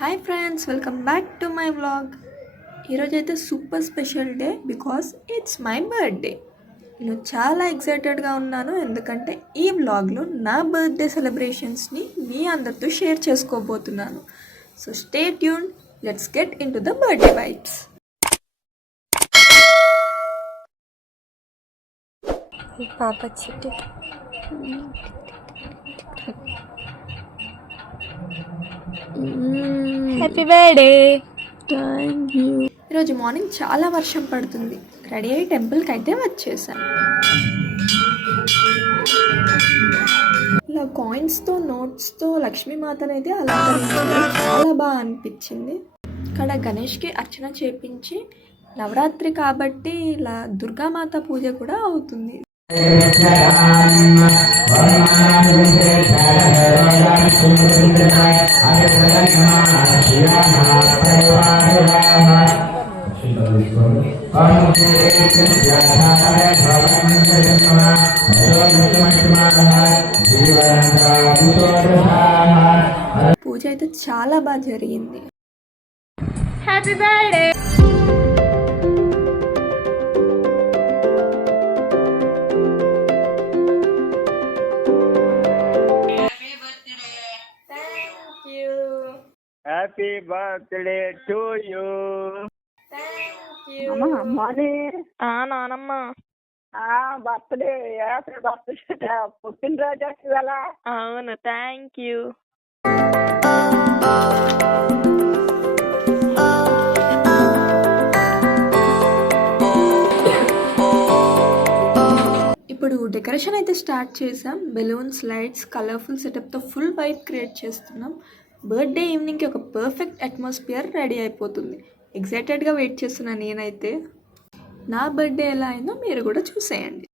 Hi friends, welcome back to my vlog. ఈరోజు అయితే super special day because it's my birthday. నేను చాలా ఎక్సైటెడ్గా ఉన్నాను ఎందుకంటే ఈ వ్లాగ్లో నా బర్త్డే సెలబ్రేషన్స్ని మీ అందరితో షేర్ చేసుకోబోతున్నాను. So stay tune, let's get into the birthday vibes. పాప చిట్టి హ్యాపీ బర్త్డే. Thank you. ఈరోజు మార్నింగ్ చాలా వర్షం పడుతుంది. రెడీ అయ్యి టెంపుల్కి అయితే వచ్చేసాను. ఇలా కాయిన్స్తో నోట్స్తో లక్ష్మీమాతను అయితే అలంకరించారు. చాలా బాగా అనిపించింది. ఇక్కడ గణేష్కి అర్చన చేపించి నవరాత్రి కాబట్టి ఇలా దుర్గామాత పూజ కూడా అవుతుంది. పూజ అయితే చాలా బాగా జరిగింది. Happy birthday. Happy birthday to you. నానమ్మ బర్త్డే హ్యాపీ బర్త్డే. పుట్టినరోజు ఇవాళ. అవును, థ్యాంక్ యూ. ఇప్పుడు డెకరేషన్ అయితే స్టార్ట్ చేసాం. బెలూన్స్, లైట్స్, కలర్ఫుల్ సెటప్తో ఫుల్ వైబ్ క్రియేట్ చేస్తున్నాం. బర్త్డే ఈవినింగ్కి ఒక పర్ఫెక్ట్ అట్మాస్ఫియర్ రెడీ అయిపోతుంది. ఎక్సైటెడ్గా వెయిట్ చేస్తున్నాను నేనైతే. నా బర్త్డే ఎలా అయిందో మీరు కూడా చూసేయండి.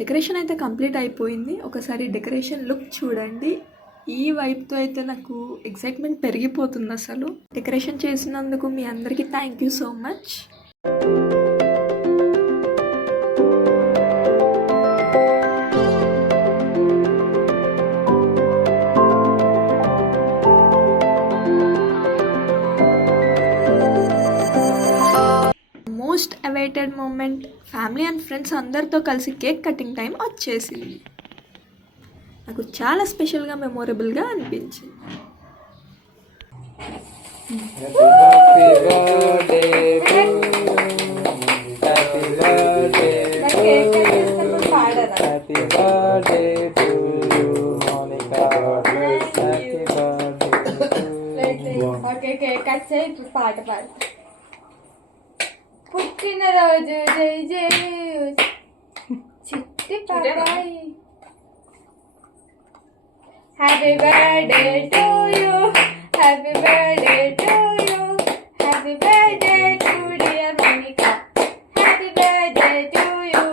డెకరేషన్ అయితే కంప్లీట్ అయిపోయింది. ఒకసారి డెకరేషన్ లుక్ చూడండి. ఈ వైపుతో అయితే నాకు ఎక్సైట్మెంట్ పెరిగిపోతుంది అసలు. డెకరేషన్ చేసినందుకు మీ అందరికీ thank you so much. Most awaited moment, family and friends అందరితో కలిసి కేక్ కటింగ్ టైం వచ్చేసింది. నాకు చాలా స్పెషల్గా, మెమొరబుల్గా అనిపించింది. Happy happy birthday to you Monica happy birthday okay cake cut చేయి ఇప్పుడు పాట పాడు పుట్టినరోజు జై జై చిట్టి పాపాయి happy birthday to you happy birthday to you happy birthday to dear Monica happy birthday to you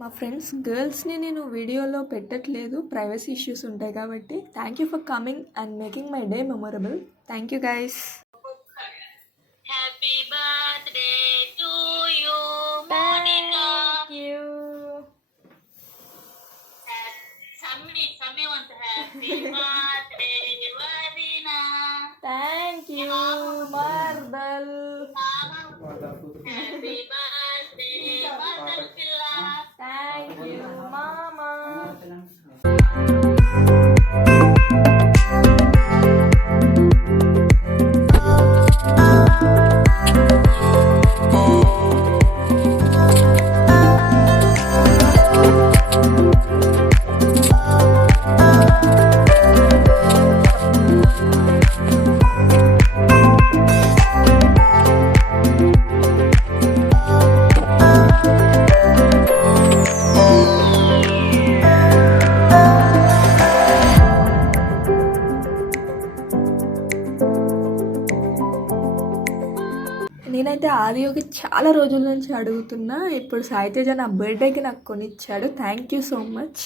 మా ఫ్రెండ్స్ గర్ల్స్ని నేను వీడియోలో పెట్టట్లేదు, ప్రైవసీ ఇష్యూస్ ఉంటాయి కాబట్టి. Thank you for coming and making my day memorable. Thank you guys. Happy birthday to you, Monica. Thank you. Sammy wants happy birthday, Vadina. Thank you, Marble. Happy birthday, Mother Pilla. Thank you, Mama. నేనైతే ఆడియోకి చాలా రోజుల నుంచి అడుగుతున్నా, ఇప్పుడు సాయితేజ నా బర్త్డేకి నాకు కొనిచ్చాడు. Thank you so much.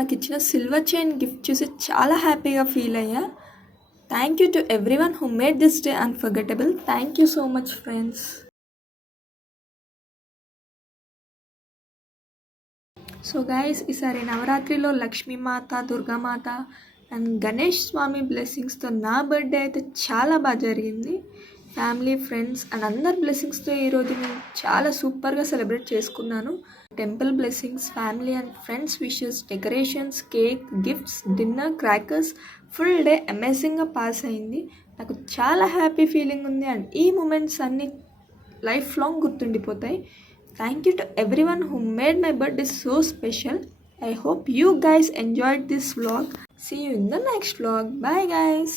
నాకు ఇచ్చిన సిల్వర్ చైన్ గిఫ్ట్ చూసి చాలా హ్యాపీగా ఫీల్ అయ్యా. Thank you to every one who made this day unforgettable. Thank you so much friends. So guys, ఈసారి నవరాత్రిలో లక్ష్మీమాత, దుర్గామాత అండ్ గణేష్ స్వామి బ్లెస్సింగ్స్తో నా బర్త్డే అయితే చాలా బాగా జరిగింది. ఫ్యామిలీ, ఫ్రెండ్స్ అండ్ అందరి బ్లెస్సింగ్స్తో ఈరోజు నేను చాలా సూపర్గా సెలబ్రేట్ చేసుకున్నాను. Temple blessings, family and friends wishes, decorations, cake, gifts, dinner, crackers, full day అమేజింగ్గా పాస్ అయింది. నాకు చాలా హ్యాపీ ఫీలింగ్ ఉంది అండ్ ఈ మూమెంట్స్ అన్నీ లైఫ్ లాంగ్ గుర్తుండిపోతాయి. Thank you to everyone who made my birthday so special. I hope you guys enjoyed this vlog. See you in the next vlog. Bye guys.